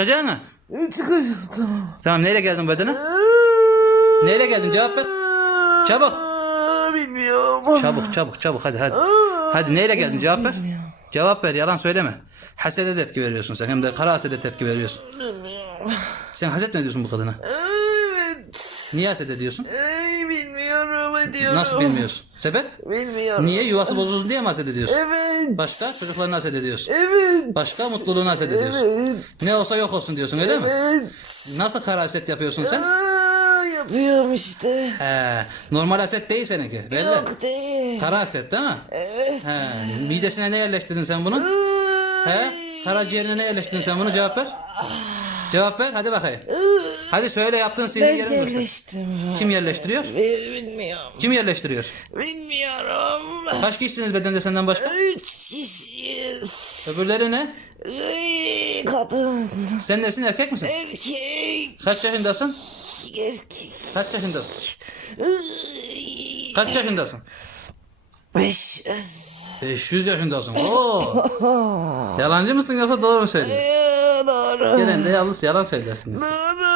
Çıkacak mı? Çıkacağım tamam. Tamam neyle geldin bedene? Neyle geldin cevap ver. Çabuk. Bilmiyorum. Çabuk çabuk çabuk hadi hadi. Hadi neyle geldin cevap ver. Cevap ver yalan söyleme. Hasede tepki veriyorsun sen hem de kara hasede tepki veriyorsun. Bilmiyorum. Sen haset mi ediyorsun bu kadına? Evet. Niye haset ediyorsun? Bilmiyorum ediyorum. Nasıl bilmiyorsun? Sebep? Bilmiyorum. Niye yuvası bozuldu diye mi haset ediyorsun? Evet. Başka çocuklarını haset ediyorsun. Evet. Başka mutluluğunu haset ediyorsun. Evet. Ne olsa yok olsun diyorsun öyle mi? Evet. Nasıl kara haset yapıyorsun sen? Aa, yapıyorum işte. He, normal haset değil seninki belli. Yok değil. Kara haset değil mi? Evet. He, midesine ne yerleştirdin sen bunu? He? Karaciğerine ne yerleştirdin sen bunu cevap ver. Cevap ver hadi bakayım. Hadi söyle yaptığın sihir Ben yerini göster. yerleştim. Kim yerleştiriyor? Bi- Bilmiyorum. Kim yerleştiriyor? Bilmiyorum. Kaç kişisiniz bedende senden başka? Üç kişiyiz. Öbürleri ne? Ay, kadın. Sen nesin erkek misin? Erkek. Kaç yaşındasın? Erkek. Kaç yaşındasın? Ay, Kaç yaşındasın? Beş yüz. 500 yaşındasın. Oo. Yalancı mısın yoksa doğru mu söylüyorsun? Ee, Doğru. Genelde yalnız yalan söylersiniz. Doğru.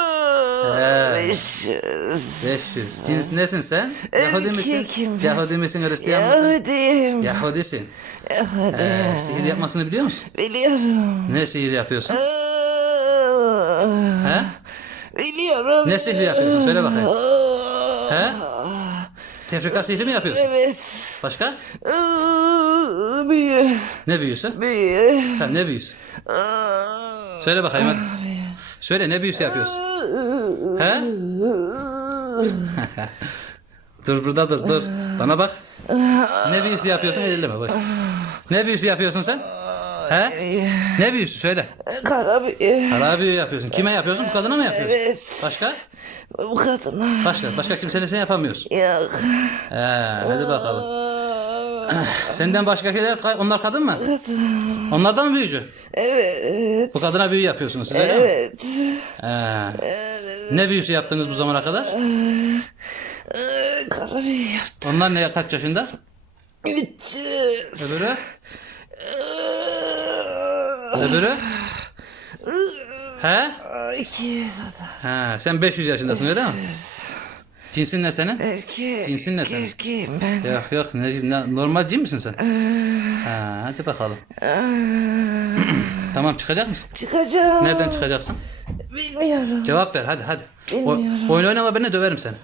He. Beş yüz. 500. Cins nesin sen? Yahudi misin? Erkekim. Yahudi misin? Hristiyan mısın? Yahudiyim. Yahudisin. Yahudi. Ee, sihir yapmasını biliyor musun? Biliyorum. Ne sihir yapıyorsun? He? Biliyorum. Ne sihri yapıyorsun? Söyle bakayım. He? Tefrika sihri mi yapıyorsun? Evet. Başka? Büyü. Ne büyüsü? Büyü. Ha, ne büyüsü? Söyle bakayım hadi. Söyle ne büyüsü yapıyorsun? He? dur burada dur dur. Bana bak. Ne büyüsü yapıyorsun elleme bak. Ne büyüsü yapıyorsun sen? He? Ne büyüsü söyle. Kara büyü. Kara büyü yapıyorsun. Kime yapıyorsun? Bu kadına mı yapıyorsun? Evet. Başka? Bu kadına. Başka. Başka kimsenin sen yapamıyorsun. Yok. He, hadi bakalım. Senden başkakiler onlar kadın mı? Onlardan mı büyücü? Evet. Bu kadına büyü yapıyorsunuz siz öyle mi? Evet. He. Ne büyüsü yaptınız bu zamana kadar? Ee, Kara büyü yaptım. Onlar ne kaç yaşında? Üç. Öbürü? Aa, Öbürü? He? İki yüz adam. Ha, sen 500 yaşındasın öyle mi? Cinsin ne senin? Erkek. Cinsin ne senin? Erkeğim ben. Yok yok ne, ne- normal cin misin sen? Ha, hadi bakalım. Aa, Tamam çıkacak mısın? Çıkacağım. Nereden çıkacaksın? Bilmiyorum. Cevap ver hadi hadi. O, Bilmiyorum. oyun oynama ben de döverim seni.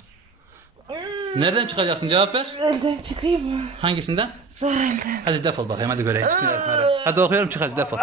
Nereden çıkacaksın cevap ver. Elden çıkayım mı? Hangisinden? Sağ elden. Hadi defol bakayım hadi göreyim. Bismillahirrahmanirrahim. Hadi okuyorum çık hadi defol.